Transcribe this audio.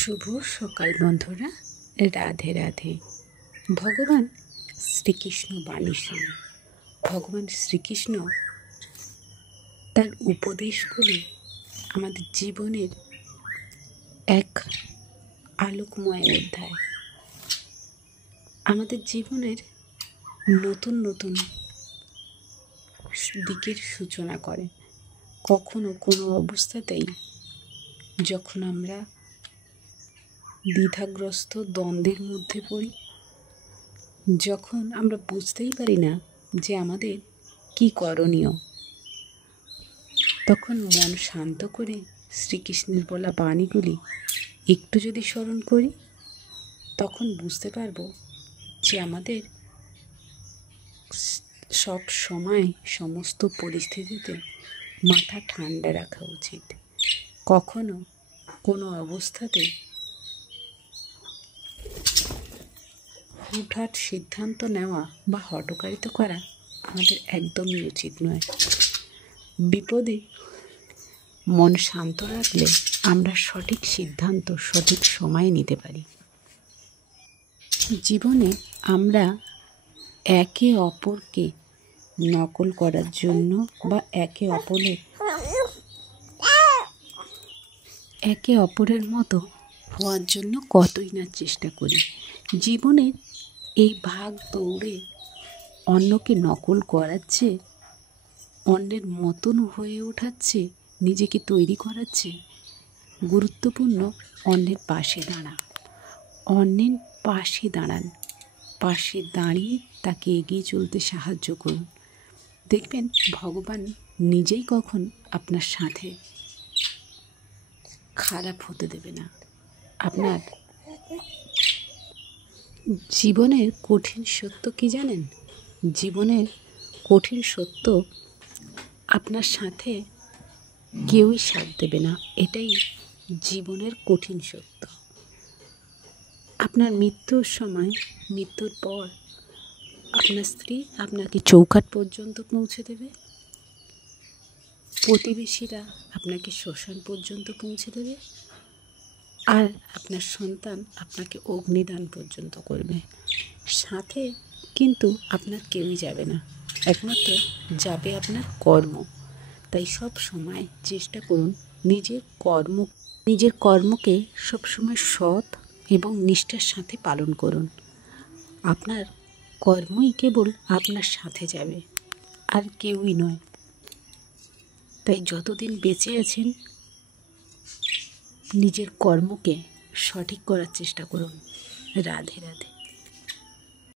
শুভ সকাল বন্ধুরা, রাধে রাধে। ভগবান শ্রীকৃষ্ণ বাণী শুনুন। ভগবান শ্রীকৃষ্ণ তার উপদেশগুলি আমাদের জীবনের এক আলোকময় অধ্যায়, আমাদের জীবনের নতুন নতুন দিকের সূচনা করে। কখনো কোনো অবস্থাতেই যখন আমরা দ্বিধাগ্রস্ত দ্বন্দ্বের মধ্যে পড়ি, যখন আমরা বুঝতেই পারি না যে আমাদের কি করণীয়, তখন মন শান্ত করে শ্রীকৃষ্ণের বলা বাণীগুলি একটু যদি স্মরণ করি, তখন বুঝতে পারবো যে আমাদের সব সময় সমস্ত পরিস্থিতিতে মাথা ঠান্ডা রাখা উচিত। কখনো কোনো অবস্থাতে হুটহাট সিদ্ধান্ত নেওয়া বা হঠকারিতা করা আমাদের একদমই উচিত নয়। বিপদে মন শান্ত রাখলে আমরা সঠিক সিদ্ধান্ত সঠিক সময়ে নিতে পারি। জীবনে আমরা একে অপরকে নকল করার জন্য বা একে অপরের মতো হওয়ার জন্য কতই না চেষ্টা করি। জীবনের এই ভাগ দৌড়ে অন্যকে নকল করাচ্ছে, অন্যের মতন হয়ে ওঠাচ্ছে, নিজেকে তৈরি করাচ্ছে। গুরুত্বপূর্ণ অন্যের পাশে দাঁড়ান, পাশে দাঁড়িয়ে তাকে এগিয়ে চলতে সাহায্য করুন। দেখবেন ভগবান নিজেই কখন আপনার সাথে খারাপ হতে দেবে না। আপনার জীবনের কঠিন সত্য কি জানেন? জীবনের কঠিন সত্য, আপনার সাথে কেউই সাথ দেবে না। এটাই জীবনের কঠিন সত্য। আপনার মৃত্যুর সময়, মৃত্যুর পর আপনার স্ত্রী আপনাকে চৌকাঠ পর্যন্ত পৌঁছে দেবে, প্রতিবেশীরা আপনাকে শ্মশান পর্যন্ত পৌঁছে দেবে, আর আপনার সন্তান আপনাকে অগ্নিদান পর্যন্ত করবে। সাথে কিন্তু আপনার কেউই যাবে না, একমাত্র যাবে আপনার কর্ম। তাই সব সময় চেষ্টা করুন নিজের কর্মকে সবসময় সৎ এবং নিষ্ঠার সাথে পালন করুন। আপনার কর্মই কেবল আপনার সাথে যাবে, আর কেউই নয়। তাই যতদিন বেঁচে আছেন নিজের কর্মকে সঠিক করার চেষ্টা করুন। রাধে রাধে।